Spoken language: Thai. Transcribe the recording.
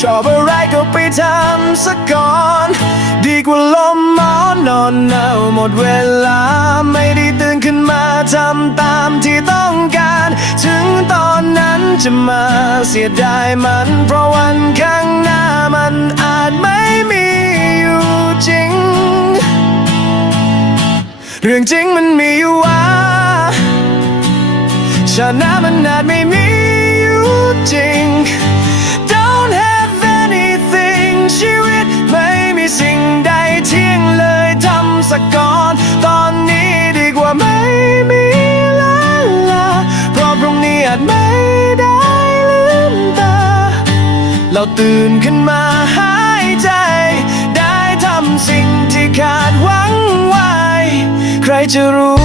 ชอบอะไรก็ไปทำสักก่อน ดีกว่าลมหมอนนอนเน่าหมดเวลา ไม่ได้ตื่นขึ้นมาทำตามที่ต้องการ ถึงตอนนั้นจะมาเสียดายมัน เพราะวันข้างหน้ามันอาจไม่มีอยู่จริง เรื่องจริงมันมีอยู่ว่าชาหน้ามันอาจไม่มีีอาจไม่ได้ลืมตา เราตื่นขึ้นมาหายใจ ได้ทำสิ่งที่ขาดหวังไว้ ใครจะรู้